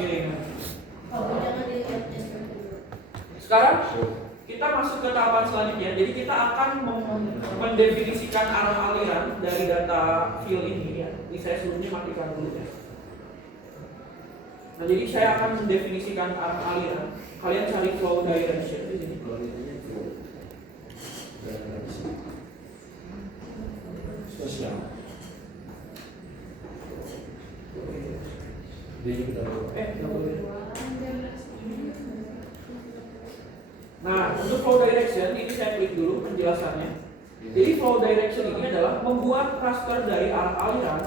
kemiringan. Sekarang kita masuk ke tahapan selanjutnya. Jadi kita akan mendefinisikan arah aliran dari data field ini ya. Ini saya sebelumnya matikan dulu ya. Nah, jadi saya akan mendefinisikan arah aliran. Kalian cari flow direction di sini. Nah, untuk flow direction ini saya klik dulu penjelasannya. Jadi flow direction ini adalah membuat raster dari arah aliran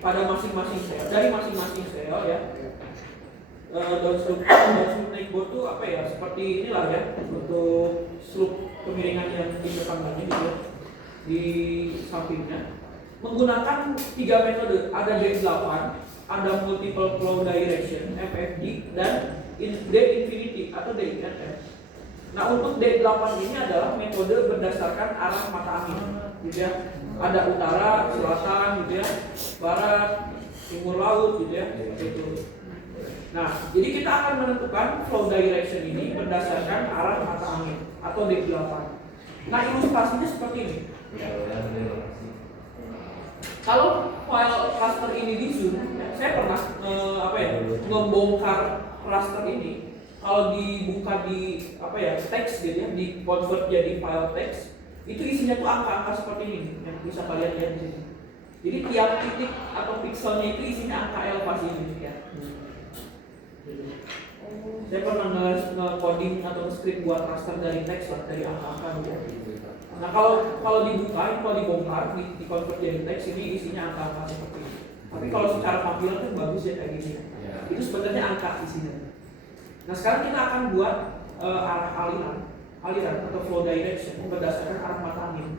pada masing-masing sel, dari masing-masing sel ya. Downstream neckbone itu apa ya? Seperti inilah ya, untuk slope kemiringan yang di depannya gitu ya, di sampingnya. Menggunakan 3 metode, ada D8, ada multiple flow direction (MFD) dan D infinity atau DINF. Nah, untuk D8 ini adalah metode berdasarkan arah mata angin, gitu ya. Ada utara, selatan, gitu ya, barat, timur laut, gitu ya, gitu. Nah, jadi kita akan menentukan flow direction ini berdasarkan arah mata angin atau D8. Nah, ilustrasinya seperti ini. Kalau file raster ini di zoom, saya pernah membongkar raster ini. Kalau dibuka di teks gitu ya, di convert jadi file teks, itu isinya tuh angka-angka seperti ini yang bisa kalian lihat di sini. Jadi tiap titik atau pixelnya itu isinya angka elevasi ini ya. Saya pernah nge-coding atau script buat raster dari teks lah, dari angka-angka gitu. Nah, kalau dibuka, kalau dibongkar, di convert jadi teks, ini isinya angka-angka seperti ini. Tapi kalau secara tampilan kan bagus ya kayak gini. Itu sebenarnya angka isinya. Nah, sekarang kita akan buat arah aliran atau flow direction berdasarkan arah mata angin.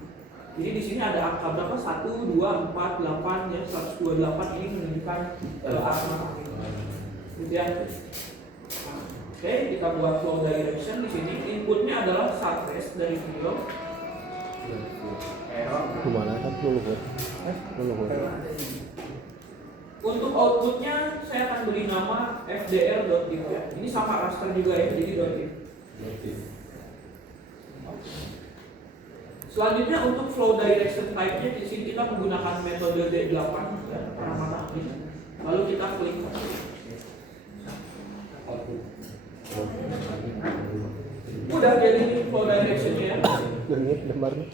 Jadi di sini ada angka berapa? 1, 2, 4, 8, ya 128 ini menunjukkan arah mata angin. Kemudian, oke, kita buat flow direction di sini. Inputnya adalah surface dari video. Gimana kan luhur? Untuk outputnya saya akan beri nama fdr.div ya. Ini sama raster juga ya, jadi .div. Selanjutnya untuk flow direction type-nya di sini kita menggunakan metode D8 ya, arah mata angin. Lalu kita klik. Udah jadi flow direction-nya ya. Ini lembarnya.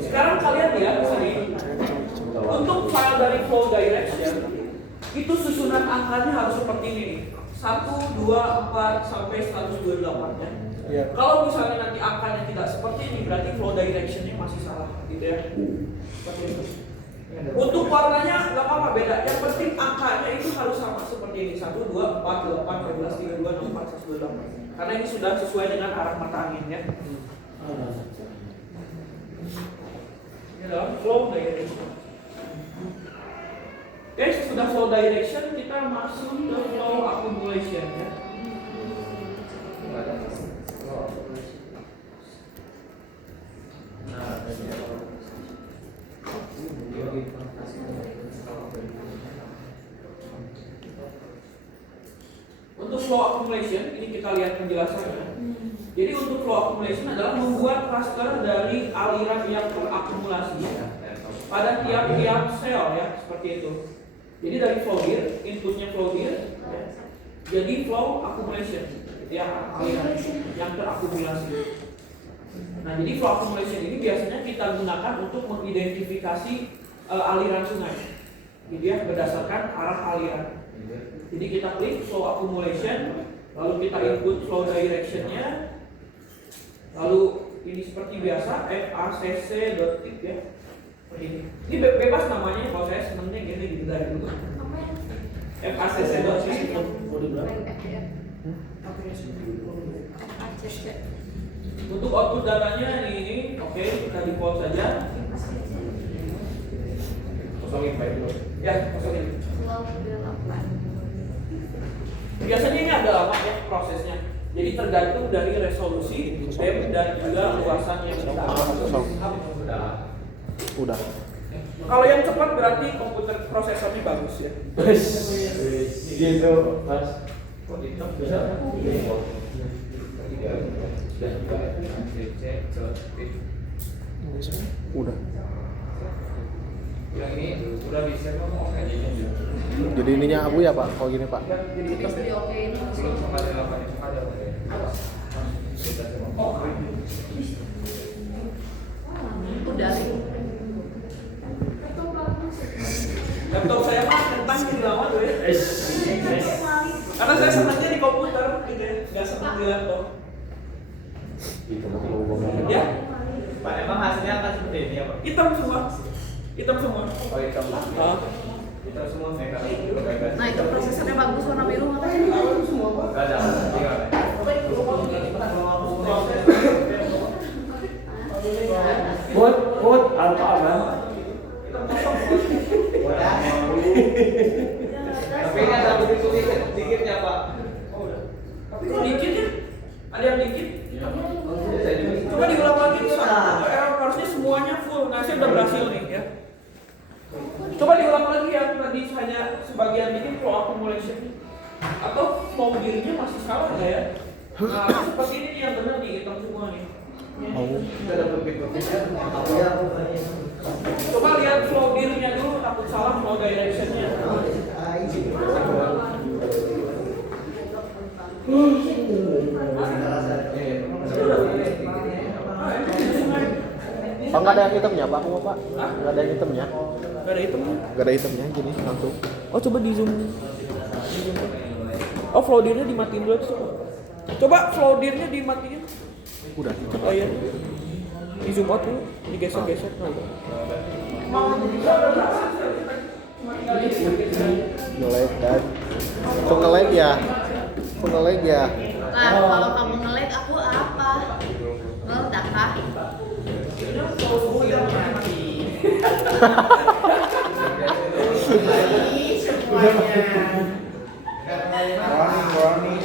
Sekarang kalian lihat sini. Untuk file dari flow direction itu susunan angkanya harus seperti ini nih. 1, 2, 4 sampai 128 ya. Yeah. Kalau misalnya nanti angkanya tidak seperti ini, berarti flow directionnya masih salah gitu ya. Seperti itu. Untuk warnanya nggak apa-apa beda. Yang penting angkanya itu harus sama seperti ini. 1, 2, 4, 8, 12, 32, 64, 128. Karena ini sudah sesuai dengan arah mata angin ya. Ini adalah flow direction. Oke, sudah flow direction, kita masuk ke flow accumulation ya. Untuk flow accumulation, ini kita lihat penjelasannya. Jadi untuk flow accumulation adalah membuat raster dari aliran yang terakumulasi pada tiap-tiap sel ya, seperti itu. Jadi dari flow dir, inputnya flow dir, ya, jadi flow accumulation, ya aliran yang terakumulasi. Nah, jadi flow accumulation ini biasanya kita gunakan untuk mengidentifikasi aliran sungai, gitu ya, berdasarkan arah aliran. Jadi kita klik flow accumulation, lalu kita input flow directionnya, lalu ini seperti biasa facc.tip ya. Ini bebas namanya, kalau saya senangnya gini gitu dari dulu. facc.tip. Untuk output datanya ini oke, kita default saja. Kosongin file dulu. Ya, kosongin. Biasanya ini agak lama ya prosesnya. Jadi tergantung dari resolusi RAM dan juga luasan yang kita Udah. Kalau yang cepat berarti komputer prosesornya bagus ya. Gitu, Mas. Udah. Yang ini udah bisa ngomong aja juga. Jadi ininya abu ya Pak? Kalau gini Pak? Udah. Laptop saya mah kentang jadi lama tuh ya. Karena saya senangnya di komputer gitu ya, nggak senang di laptop. Ya, Pak, emang hasilnya akan seperti ini ya Pak? hitam semua. Hitam semua. Oh, hitam. Hitam semua saya kasih. Nah itu prosesornya bagus warna biru makanya. Gak ada, tinggal. Put, alfa kan? Tapi ini ada begitu dikitnya Pak. Oh, udah. Tapi kok dikit ya? Ada yang dikit? Coba diulang lagi sama error harusnya semuanya full. Nah, saya udah berhasil nih ya. Coba diulang lagi yang tadi hanya sebagian dikit flow accumulation. Atau flow dirinya masih salah nggak ya? Nah, seperti ini nih yang benar nih, hitam semua nih. Kita dapat begitu. Coba lihat flow dirinya dulu, takut salah flow directionnya. Pak nggak ada yang hitamnya Pak? Mau Pak? Nggak ada yang hitamnya? Gak ada hitamnya. Nggak ada hitamnya, gini langsung. Oh, coba di zoom. Oh, flow dirnya dimatiin dulu tuh. Coba flow dirnya dimatiin. Udah. Oh iya. Di zoom out dulu, digeser-geser. Nah, udah. Nge-lag kan? Kok nge-lag ya? Kok nge-lag ya? Nah kalau kamu nge-lag aku apa? Meledak kah? Ih, semuanya. Warning.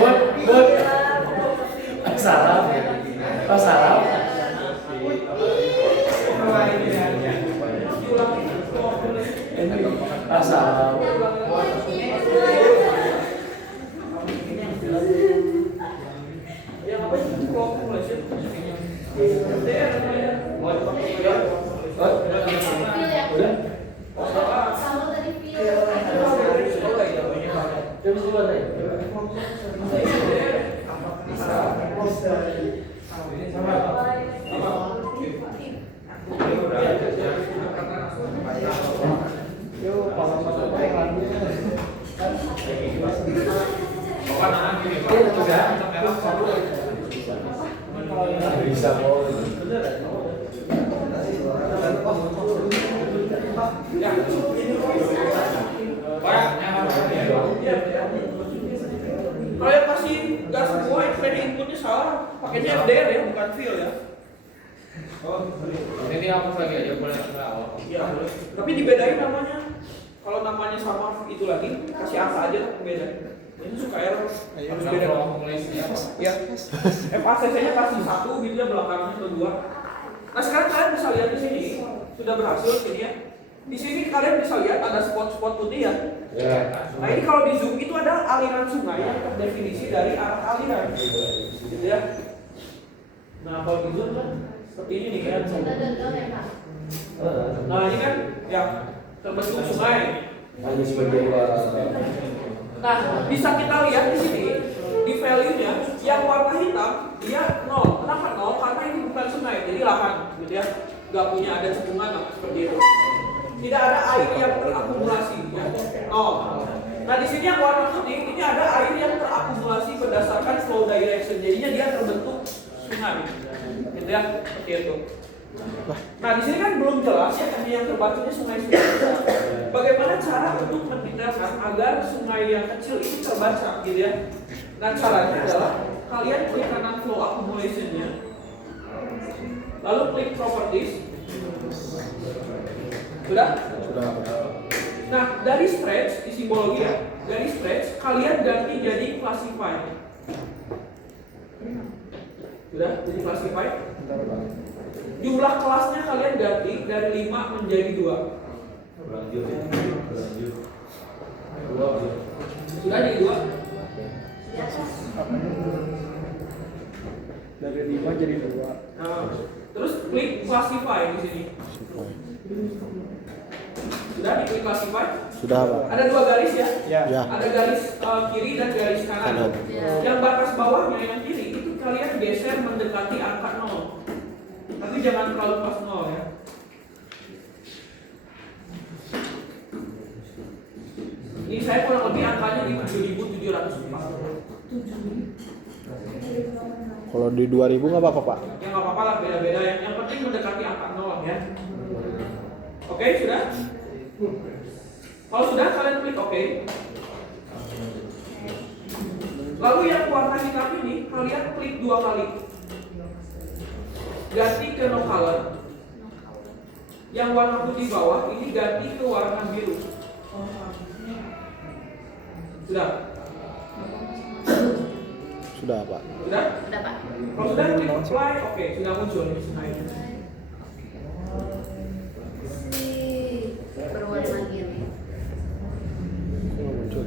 Buat. Salam. Oh, salam. Salam. Yang apa itu flow accumulation? Bisa kok. Kalau yang masih nggak semua FPD inputnya salah, pakainya FDR ya, bukan fill ya. Ini hapus lagi aja boleh awal. Iya, boleh. Tapi dibedain namanya. Kalau namanya sama itu lagi, kasih angka aja beda. Ini suka error. Harus beda. Ya. FACC-nya kasih 1 gitu ya, belakangnya atau 2. Nah, sekarang kalian bisa lihat di sini, sudah berhasil sini ya. Di sini kalian bisa lihat ada spot-spot putih ya. Nah, ini kalau di zoom itu ada aliran sungai yang terdefinisi dari arah aliran. Gitu ya. Nah, kalau di zoom kan seperti ini nih kan. Nah, ini kan ya terbentuk sungai. Hanya sebagai Nah, bisa kita lihat di sini di value-nya yang warna hitam dia 0. Kenapa 0? Karena ini bukan sungai, jadi lahan, gitu ya. Gak punya ada cekungan seperti itu. Tidak ada air yang terakumulasi, ya. 0. Nah, di sini yang warna putih ini ada air yang terakumulasi berdasarkan flow direction. Jadinya dia terbentuk sungai, gitu ya, seperti itu. Nah, di sini kan belum jelas ya, hanya yang terbacanya sungai-sungai. Bagaimana cara untuk mendetailkan agar sungai yang kecil itu terbaca, gitu ya. Nah, caranya adalah kalian klik kanan flow accumulation-nya, lalu klik properties. Sudah? Sudah. Nah, dari stretch di simbologi ya, dari stretch kalian ganti jadi classify. Sudah? Jadi classify. Jumlah kelasnya kalian ganti dari 5 menjadi 2. Berlanjut. Sudah jadi 2. Dari 5 jadi 2. Nah, terus klik classify di sini. Sudah diklik classify? Sudah, Pak. Ada 2 garis ya? Ya. Ya. Ada garis kiri dan garis kanan. Kanan. Yang batas bawahnya yang kiri itu kalian geser mendekati angka 0. Tapi jangan terlalu pas 0 ya. Ini saya kurang lebih angkanya di 7.704. Kalau di 2000 nggak apa-apa, Pak? Ya nggak apa-apa lah, beda-beda. Yang penting mendekati angka 0 ya. Oke, sudah? Kalau sudah, kalian klik oke. Lalu yang warna hitam ini, kalian klik 2 kali. Ganti ke no color. Yang warna putih bawah, ini ganti ke warna biru. Sudah? Sudah, Pak. Sudah? Udah Pak. Kalau sudah, klik apply. Oke, sudah muncul di sini. Berwarna gini. Kok muncul?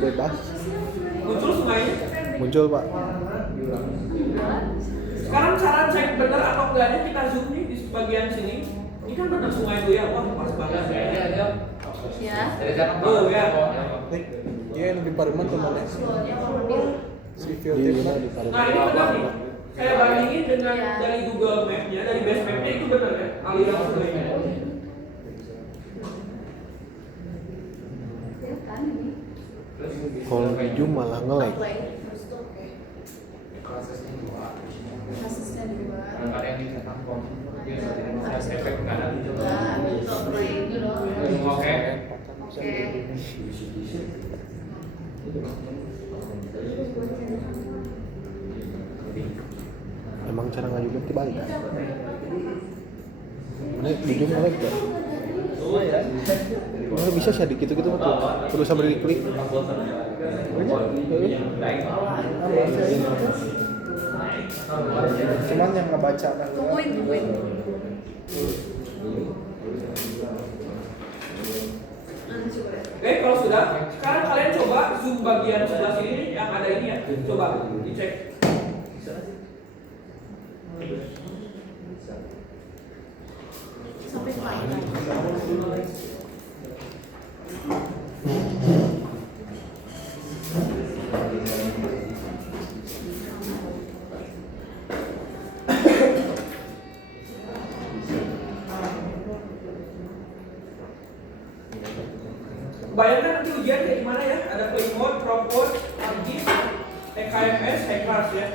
Bebas. Muncul sungainya. Muncul, Pak. Sekarang cara cek benar atau enggaknya kita zoom nih di bagian sini. Ini kan benar sungai itu ya, wah pas banget. Ya. Oh ya. Dia lebih pareman temannya. Si Di filternya. di Paris. Nah ini benar nih. Saya bandingin dengan dari Google Map-nya, dari base map-nya itu benar ya, aliran sungainya. Kalau di Zoom malah nge-lag. Kasusnya 2. Ada yang bisa tampon. Efek ke kanan. Oke. Oke. Emang cara ngajuin dibalik. Mana di Zoom nge-lag ya? Mana bisa sih dikit gitu betul. Perlu sambil diklik. Cuman yang ngebaca kan. Tungguin. Oke, kalau sudah, sekarang kalian coba zoom bagian sebelah sini yang ada ini ya. Coba dicek. Sampai panjang. Bayangkan nanti ujian kayak gimana ya? Ada play mode, drop mode, ArcGIS, EKMS, HECRAS ya.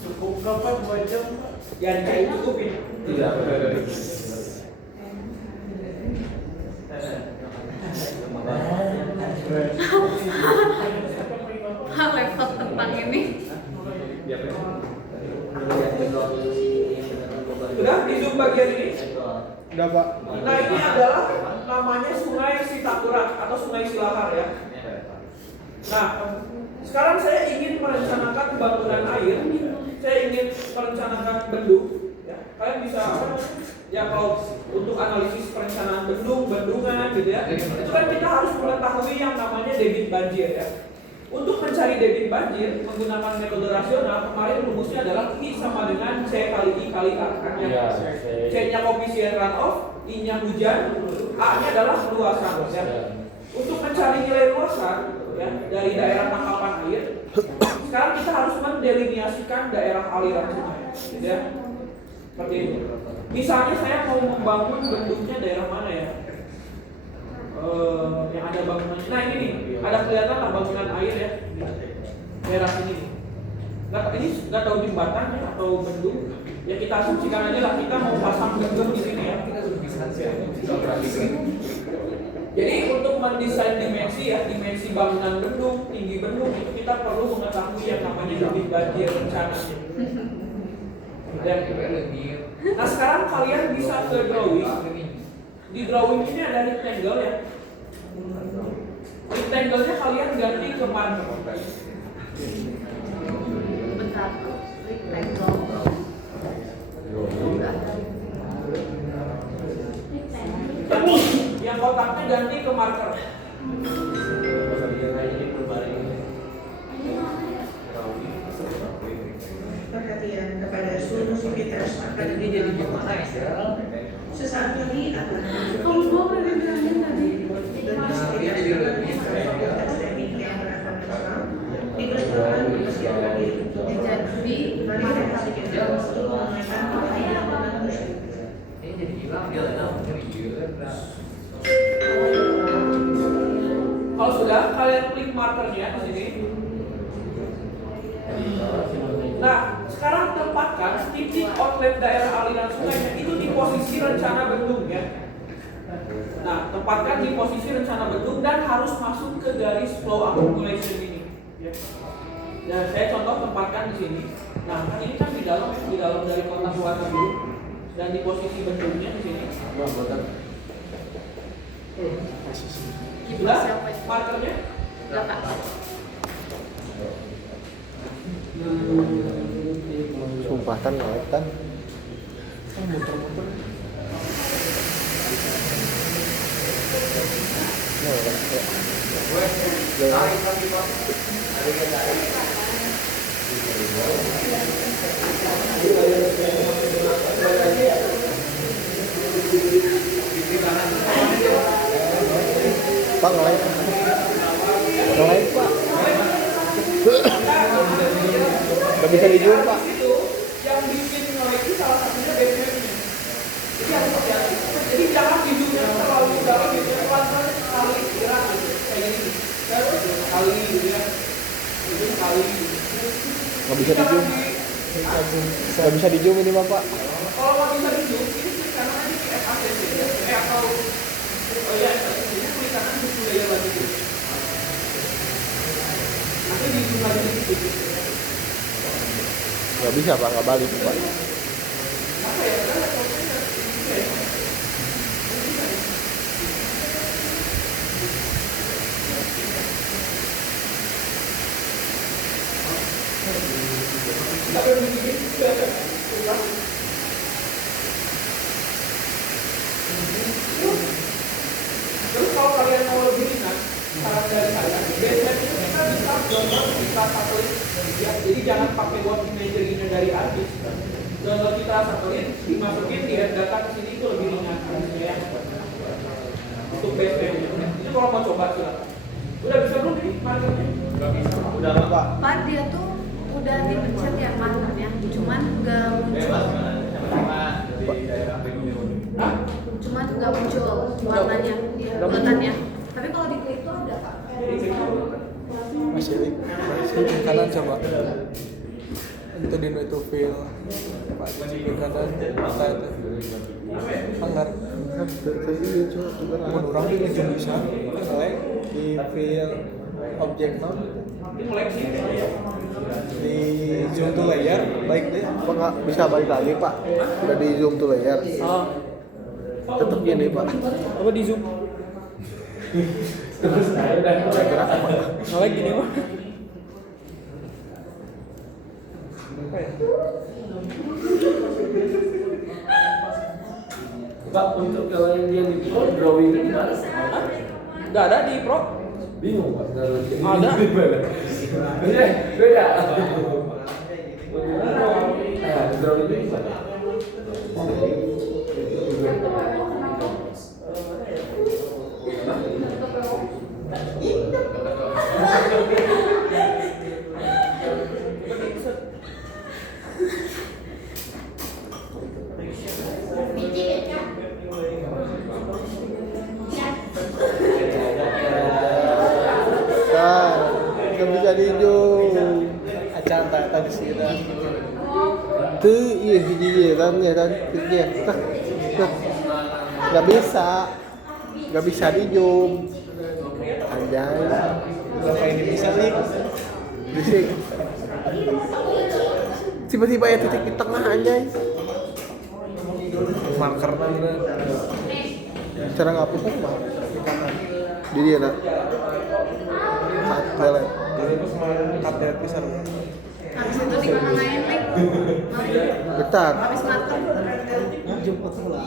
Cukup berapa 2 jam? Ya dicari cukupin. Tidak. Laptop tentang ini. Sudah di zoom bagian ini. Udah, Pak. Nah ini adalah namanya Sungai Sitakura atau Sungai Silahar ya. Nah sekarang saya ingin merencanakan pembangunan air. Saya ingin merencanakan bendung. Ya, kalian bisa ya kalau untuk analisis perencanaan bendungan gitu ya. Itu kan kita harus mengetahui yang namanya debit banjir ya. Untuk mencari debit banjir menggunakan metode rasional, kemarin rumusnya adalah I sama dengan C kali I kali A kan ya. C-nya koefisien runoff, I-nya hujan, A-nya adalah luasan ya. Untuk mencari nilai luasan ya dari daerah tangkapan air, sekarang kita harus mendeliniasikan daerah aliran sungai gitu ya. Seperti ini. Misalnya saya mau membangun bendungnya daerah mana ya? Yang ada bangunan. Nah ini nih, ada kelihatan lah bangunan air ya. Daerah sini nih. ini nggak tahu jembatan ya atau bendung. Ya kita asumsikan aja lah kita mau pasang bendung di sini ya. Jadi untuk mendesain dimensi ya, dimensi bangunan bendung, tinggi bendung itu kita perlu mengetahui yang namanya debit banjir rencana. Nah sekarang kalian bisa ke drawing. Di drawing ini ada rectangle ya. Rectangle-nya kalian ganti ke marker. Bentar, rectangle. Yang kotaknya ganti ke marker. Perhatian kepada seluruh sivitas akan Ini jadi gimana ya? sesaat lagi akan Kalau gua pernah bilangin tadi. dan sivitas akan melakukan teknik yang beragam dipersilakan mempersiapkan diri. Jadi Mari kita pikirkan untuk mengenaikan pengalaman tersebut. Ini jadi hilang dia lah. Kalau sudah kalian klik markernya di sini. Nah, sekarang tempatkan titik outlet daerah aliran sungainya itu di posisi rencana bendung ya. Nah, tempatkan di posisi rencana bendung dan harus masuk ke garis flow accumulation ini. Ya. Dan saya contoh tempatkan di sini. Nah, kan ini kan di dalam dari kotak warna biru dan di posisi bendungnya di sini. Sudah markernya? Belakang. Sumpahtan ngelekan. Muter-muter. Pak ngelek. Ngelek Pak. Gak bisa dijual Pak. Itu yang bikin ngelek itu salah satunya basementnya. Jadi harus hati-hati. Jadi jangan tidurnya terlalu dalam gitu ya. Pelan-pelan sekali gerak gitu. Kayak gini. Terus sekali gitu ya. Itu sekali. Gak bisa dijual. Gak bisa dijual ini Pak. Kalau nggak bisa dijum, ini klik kanan aja di FACC ya. Atau oh ya FACC-nya klik kanan di budaya lagi gitu. Nanti dijum lagi gitu. Gak bisa Pak, gak balik Pak. Apa ya? Karena laptopnya ya. Tapi begini terus kalau kalian mau lebih ringan, saran dari saya, basement itu kita bisa download kita satelit ya. Jadi jangan pakai word imagery-nya dari Arbis. Download kita satelit, dimasukin di data ke sini itu lebih ringan ya. Untuk basement itu kalau mau coba silakan. Udah bisa belum ini markernya? Udah Pak. Pak dia tuh udah dipencet ya markernya, cuman nggak muncul. Hah? Cuman nggak muncul warnanya, urutannya. Tapi kalau diklik tuh ada Pak. Masih Lik. Kanan coba. Itu di itu feel. Pak di kanan mata itu. Anggar. Mun urang di ujung bisa. Ngelek di feel object non Ini koleksi. di zoom to layer baik deh. Apa nggak bisa balik lagi Pak? Udah di zoom to layer. Tetep gini Pak. Apa di zoom? Gerak Pak. Ngelek gini mah. Pak, untuk kalau yang dia di pro drawing itu gimana? Nggak ada di Pro. Bingung Pak. Ada. Beda. Drawing itu gimana? Nah, gak bisa dijual. Acan tak tadi sih. Itu iya hiji kan ya kan iya. Gak bisa di zoom. Anjay. Berapa ini bisa nih? Bisik. Tiba-tiba ya titik di tengah anjay. Marker bener. Cara ngapus kan mah. Di dia nak. Highlight. Jadi pas kemarin KTR pisan. Habis itu dikemanain nih? Bentar. Habis marker. Jemput sebelah.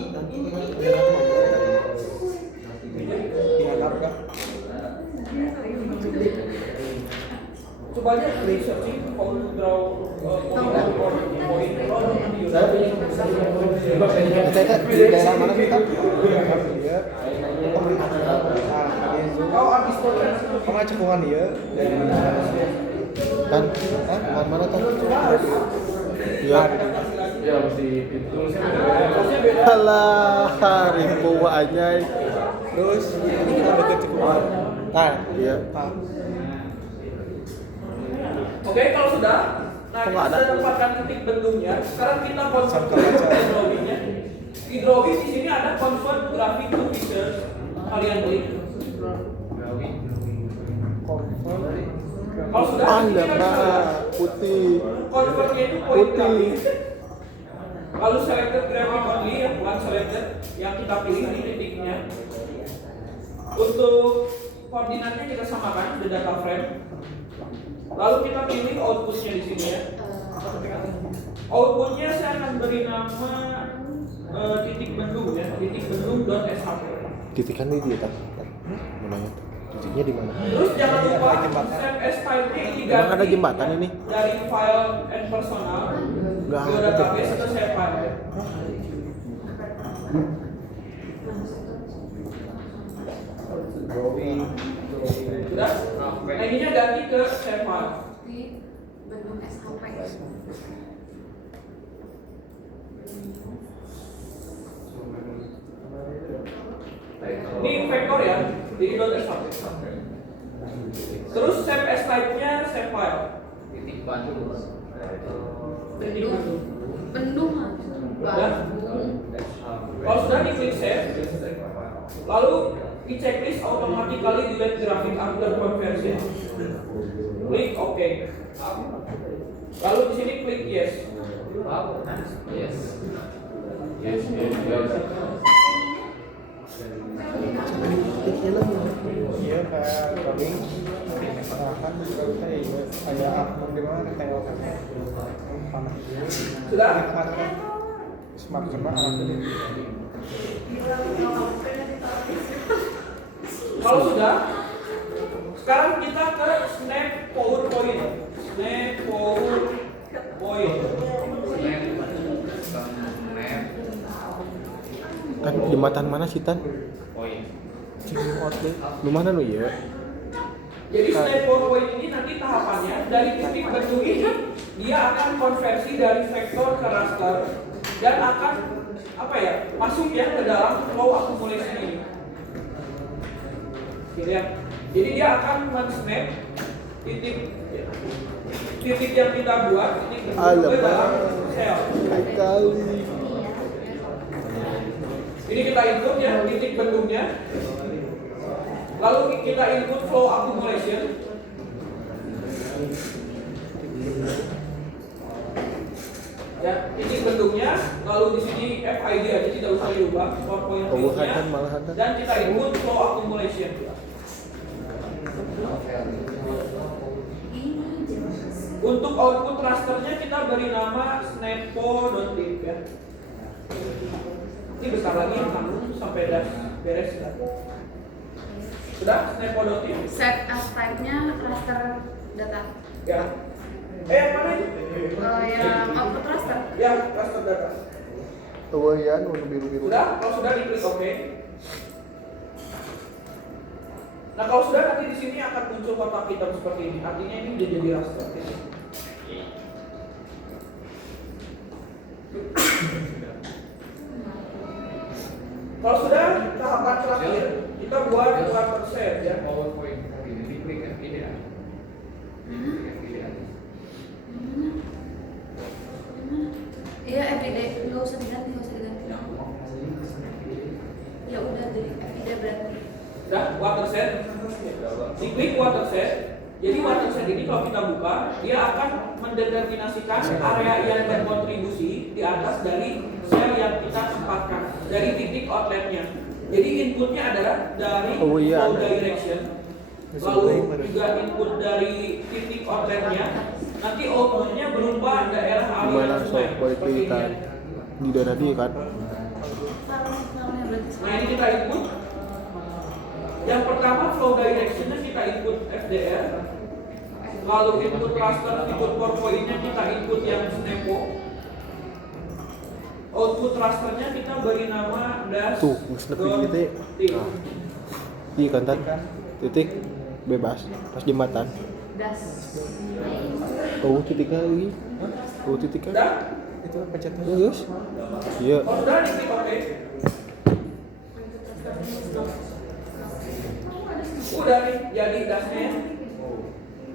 Iya harga. Coba aja klik searching point draw point. Kita di daerah mana kita? Iya. Kau habis podcast. Kamu cekungan dia dari Kan? Mana kan? Ya. Ya mesti itu Alah, ribu anjay. terus kita deket cekungan. Nah, Iya. Oke, kalau sudah, nah Kok kita nggak ada? sudah dapatkan titik bendungnya. Sekarang kita convert Sampai ke baca. drawingnya. Di drawing di sini ada convert graphic to pictures. Kalian klik. Kalau sudah, di sini Ada kan bisa Pak, putih. convertnya itu point Putih. graphic. Lalu selected graphic only, yang bukan selected, yang kita pilih di titiknya. Untuk koordinatnya kita samakan the data frame. Lalu kita pilih outputnya di sini ya. Outputnya saya akan beri nama titik bendung ya, titik bendung.shp. Titik kan di dia tak? Mana? Titiknya di mana? Terus jangan lupa save as file-nya ini Emang ada ganti jembatan ini? dari file and personal Nggak ke ada. database atau save file. Sudah? Nah ininya ganti ke save file. Di Bandung SHP. Ini vektor ya, jadi .shp. Terus save as type-nya save file. Titik bendung. Bendung. Sudah? Kalau sudah diklik save, lalu di checklist automatically delete graphic after conversion. Klik OK. Lalu di sini klik yes. iya kayak drawing. Nah, kan kalau saya ada akun di mana ditengokkan. Panas. Sudah? Smart karena anak ini. Kalau sudah, sekarang kita ke snap PowerPoint. Snap PowerPoint. Kan jembatan mana sih Tan? Lu mana lu ya? Jadi snap PowerPoint ini nanti tahapannya dari titik bendung ini dia akan konversi dari vektor ke raster dan akan apa ya masuk ya ke dalam flow accumulation ini. Gitu ya. Jadi dia akan men-snap titik yang kita buat titik bendung ke dalam sel. Kali. Ini kita input ya titik bendungnya. Lalu kita input flow accumulation. Ya, titik bendungnya. Lalu di sini FID aja tidak usah diubah. PowerPoint Pembuatan malahan Tan. dan kita input flow accumulation. Untuk output rasternya kita beri nama snappo.tip ya. Ini besar lagi langsung sampai das beres ya. Sudah snappo.tip? Set as type-nya raster data. Ya. Yang mana itu? Yang output raster. Ya, raster data. Tuh ya, warna biru-biru. Sudah? Kalau sudah diklik OK. Nah kalau sudah nanti di sini akan muncul kotak hitam seperti ini. Artinya ini udah jadi raster. Kalau sudah tahapan terakhir kita buat waterset ya. PowerPoint ini diklik kan ini ya. Iya, everyday. Nggak usah diganti. Ya udah jadi everyday berarti. Udah, watershed. Diklik watershed. Jadi watershed ini kalau kita buka, dia akan mendeterminasikan area yang berkontribusi di atas dari sel yang kita tempatkan, dari titik outletnya. Jadi inputnya adalah dari Oh, iya, flow ada. direction, lalu juga input dari titik outletnya. Nanti outputnya berupa daerah Gimana aliran soal sungai. kualitas Seperti kita ini. di daerah dia kan? Farmnya berarti. Nah ini kita input. Yang pertama flow directionnya kita input FDR. Lalu input raster, input powerpointnya kita input yang Snappo. Output rasternya kita beri nama dash. Tuh, snap titik. Nah, iya kan Tan? Titik bebas pas jembatan. Das. Oh titiknya lagi. Oh titiknya. Udah? Itu pencet Bagus. Iya. Kalau sudah diklik oke. Udah nih jadi dashnya.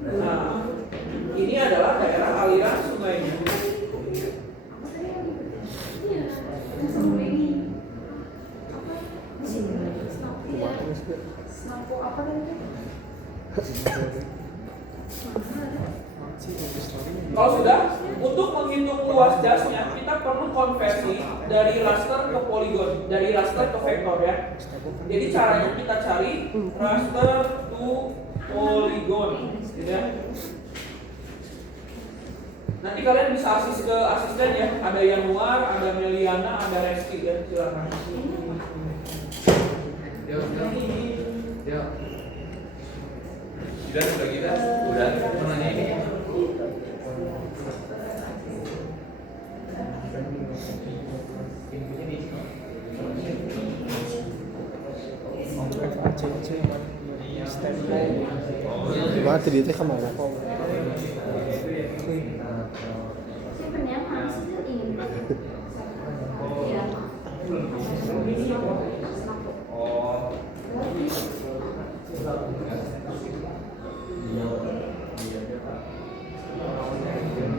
Nah, ini adalah daerah aliran sungainya. Snapo apa namanya? Kalau sudah, untuk menghitung luas dasnya kita perlu konversi dari raster ke poligon, dari raster ke vektor ya. Jadi caranya kita cari raster to polygon, gitu ya. Nanti kalian bisa asis ke asisten ya. Ada Yanuar, ada Meliana, ada Reski ya. Silakan. Sudah kita udah menanya ini. FACC standby. Gimana tadi teh kemana? Sebenarnya masih ini. Iya. Oh.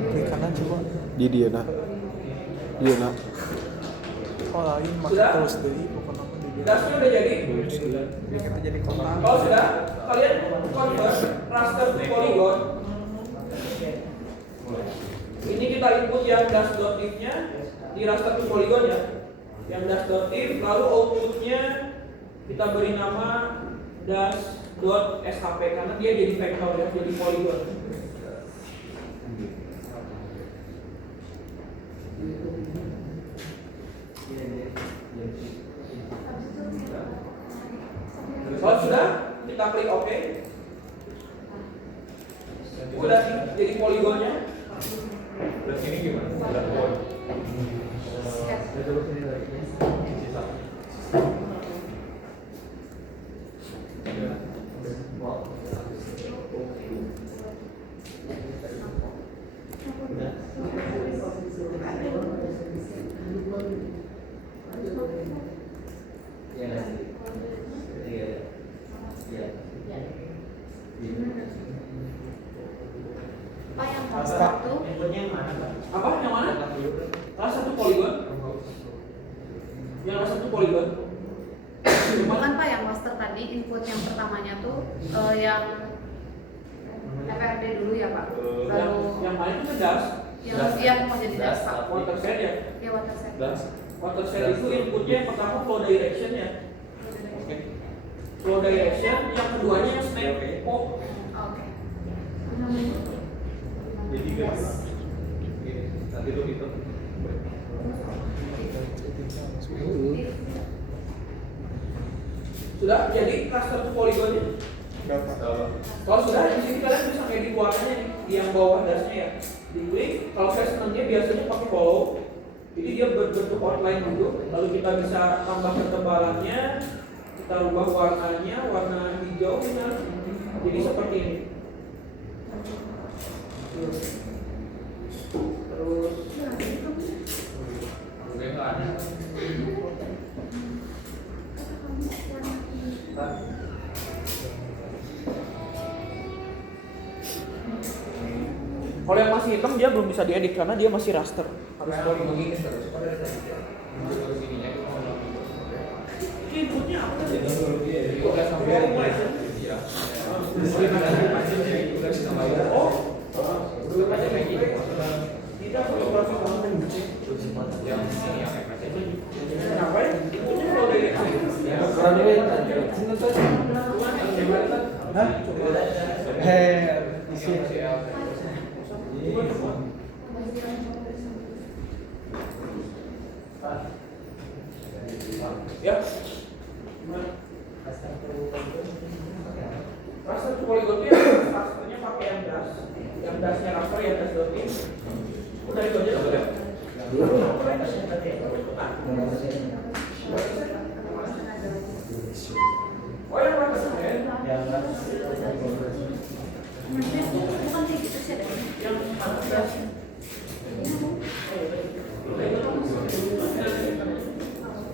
Klik kanan coba. Di dia nak. Dia nak. Oh lain Sudah? makan terus deui pokoknya mah di dia. Dasnya udah jadi. Biar kita jadi kotak. Kalau sudah, kalian convert raster to polygon. Ini kita input yang dash.div-nya di raster to polygon ya. Yang dash.div, lalu outputnya kita beri nama dash.shp karena dia jadi vektor ya, jadi polygon. Kalau sudah, kita klik OK. Udah jadi poligonnya. Terus ini gimana? Udah poin. Pak yang satu. Apa? Yang mana? Raster to polygon. Yang raster to polygon. Bukan Pak yang master tadi input yang pertamanya tuh yang FRD dulu ya Pak. Yang mana itu dash. Yang mau jadi das Pak. Watershed ya. Ya watershed. Watershed itu inputnya yang pertama flow direction ya. Flow direction, yang keduanya yang Snappo. Oke. Jadi guys, nanti lu hitung. Sudah jadi raster to polygonnya. Berapa? Kalau sudah di sini kalian bisa ngedit warnanya nih, di yang bawah dasnya ya. Diklik. Kalau saya senangnya biasanya pakai follow. Jadi dia berbentuk outline dulu, lalu kita bisa tambah ketebalannya, kita rubah warnanya, warna hijau misalnya. Jadi seperti ini. Terus Enggak ada. kalau yang masih masih hitam dia belum bisa diedit karena dia masih raster. Harus polygon. Inputnya apa sih? Oh, tidak fotografi konten. Ngapain? Inputnya flow direction. Hah? Isi. Ya. Raster polygon dia rasternya pakai yang das. Yang dasnya raster, yang das dotin. Udah itu aja udah. Oh yang raster ya? Bukan kayak gitu sih. Yang das.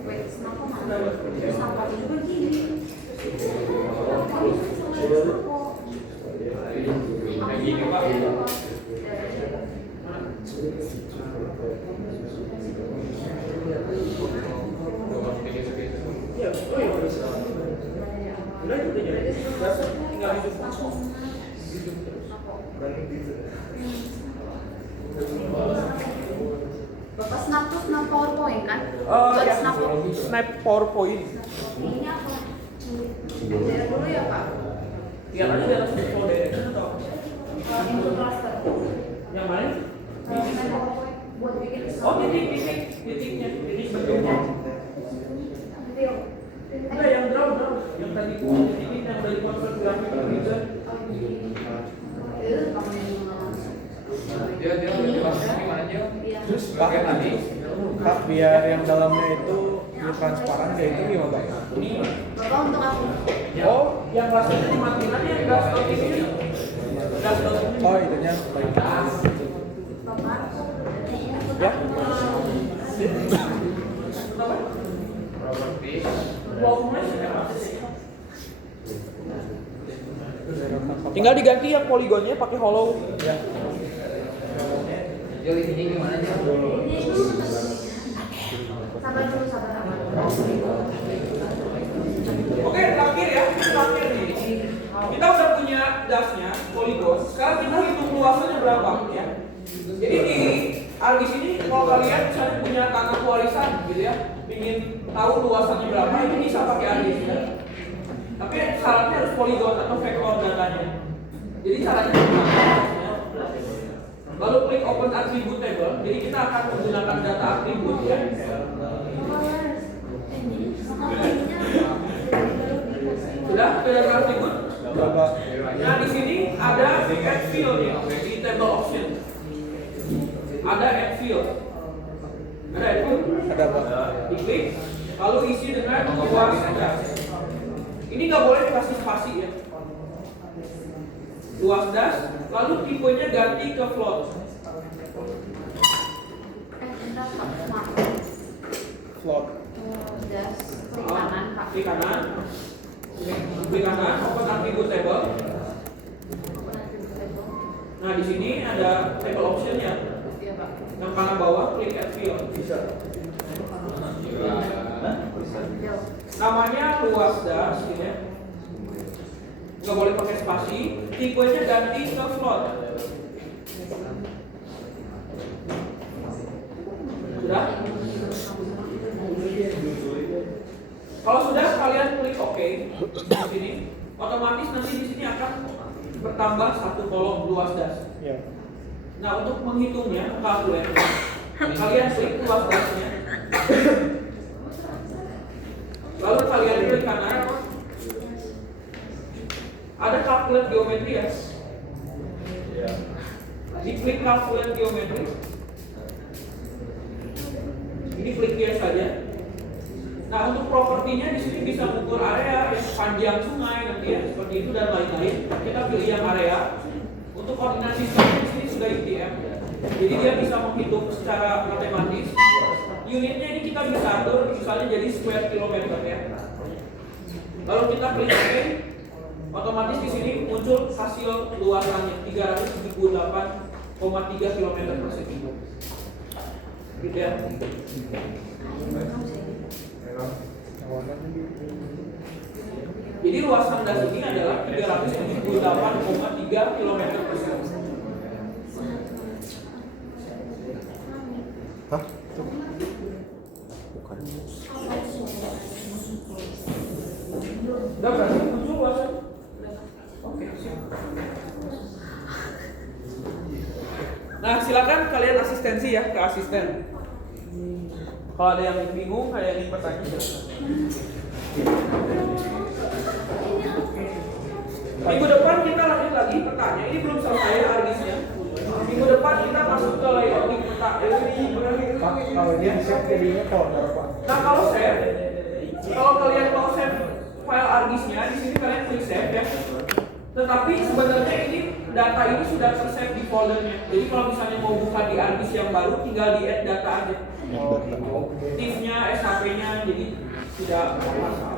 Wait, kenapa mana? Sampah itu begini. Kayak gini Pak. Iya, oh iya. Udah itu aja. Dasar tinggal itu. Bapak snap PowerPoint kan? Ya. Snap Snap PowerPoint. ini apa? Dari dulu ya Pak. Lihat aja dalam flow direction atau Input raster. yang mana? Snap PowerPoint buat bikin. Oh titiknya, titik bentuknya. Video. Enggak yang draw, yang tadi titik yang dari konvert grafik ke desain. Kamu yang langsung. Terus Pak, biar yang dalamnya itu transparan kayak itu gimana Pak? Ini Bapak untuk aku. oh yang rasanya dimatiin aja yang gas dot ini. Gas dot ini. Oh itunya baik. Bapak. Ya. Tinggal diganti yang poligonnya pakai hollow. Ya. Sabar dulu, sabar. Oke, terakhir ya, terakhir nih. Kita udah punya dasnya, poligon. Sekarang kita hitung luasannya berapa ya. Jadi di sini kalau kalian misalnya punya tanah warisan gitu ya, ingin tahu luasannya berapa, ini bisa pakai ARGIS ya. Tapi syaratnya harus poligon atau vektor datanya. Jadi caranya gimana? Lalu klik open attribute table. Jadi kita akan menggunakan data atribut ya. Sudah ke data atribut? Berapa? Nah di sini ada add field ya, di table option. Ada add field. Ada add field? Ada Pak. Diklik, lalu isi dengan luas das. Ini nggak boleh dikasih spasi ya. Luas das, lalu tipenya ganti ke float. Float. Das klik kanan Pak. Klik kanan. Klik kanan, open attribute table. Nah di sini ada table option ya. Iya Pak. Yang kanan bawah klik add field. Bisa. Namanya luas das, gitu ya. Nggak boleh pakai spasi. Tipenya ganti ke float. Sudah? Kalau sudah kalian klik OK di sini, otomatis nanti di sini akan bertambah satu kolom luas das. Ya. Nah untuk menghitungnya, kalkulator, kalian klik luas dasnya, lalu kalian klik kanan, ada calculate geometri ya. Diklik calculate geometri. Ini klik yes saja. Nah untuk propertinya di sini bisa mengukur area yang panjang sungai nanti ya seperti itu dan lain-lain. Kita pilih yang area. Untuk koordinat sistemnya di sini sudah ITM. Jadi dia bisa menghitung secara matematis. Unitnya ini kita bisa atur misalnya jadi square kilometer ya. Lalu kita klik OK. Otomatis di sini muncul hasil luasannya 378 km/s. Gitu ya. Jadi luas landas ini adalah 378,3 km/s. Hah? Bukan. Udah berarti 7 luasan. Oke, siap. Nah, silakan kalian asistensi ya ke asisten. Kalau ada yang bingung, ada yang ingin bertanya, silakan. Minggu depan kita lanjut lagi petanya. Ini belum selesai argisnya. Minggu depan kita masuk ke layouting peta. Pak, kalau dia siap jadinya folder Pak. Nah, kalau kalian mau save file argisnya, di sini kalian klik save ya. Tetapi sebenarnya ini data ini sudah tersave di foldernya. Jadi kalau misalnya mau buka di argis yang baru, tinggal di add data aja. Tifnya, SHP-nya, jadi tidak masalah.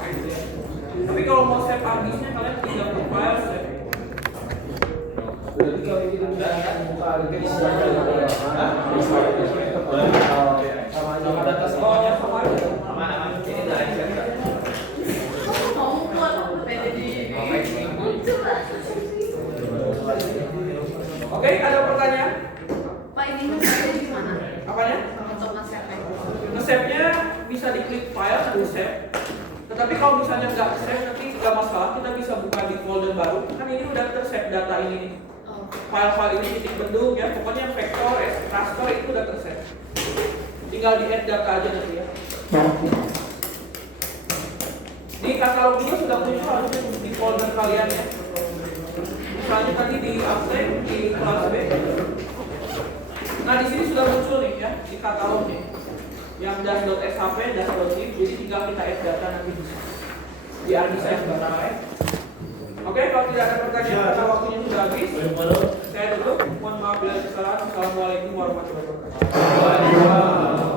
Tapi kalau mau save argisnya, kalian tinggal ke file save. Berarti kalau kita tidak buka argis sama data Semuanya sama aja. aman-aman ini dari data. Oke, ada pertanyaan? Pak, ini nge-save di mana? Apanya? Untuk nge-save. Nge-save-nya bisa diklik file dan save. Tetapi kalau misalnya nggak save, nanti nggak masalah, kita bisa buka di folder baru. Kan ini udah tersave data ini. Oh. File-file ini titik bendung ya, pokoknya yang vektor, raster itu udah tersave. Tinggal di add data aja nanti ya. Di katalog juga sudah muncul harusnya di folder kalian ya. Misalnya tadi di abstrak di kelas B. Nah di sini sudah muncul nih ya di katalognya. Yang dash.shp, dash.zip, jadi tinggal kita add data nanti bisa. Di argis saya sebentar ya. Oke, kalau tidak ada pertanyaan karena waktunya sudah habis, saya tutup. Mohon maaf bila ada kesalahan. Assalamualaikum warahmatullahi wabarakatuh.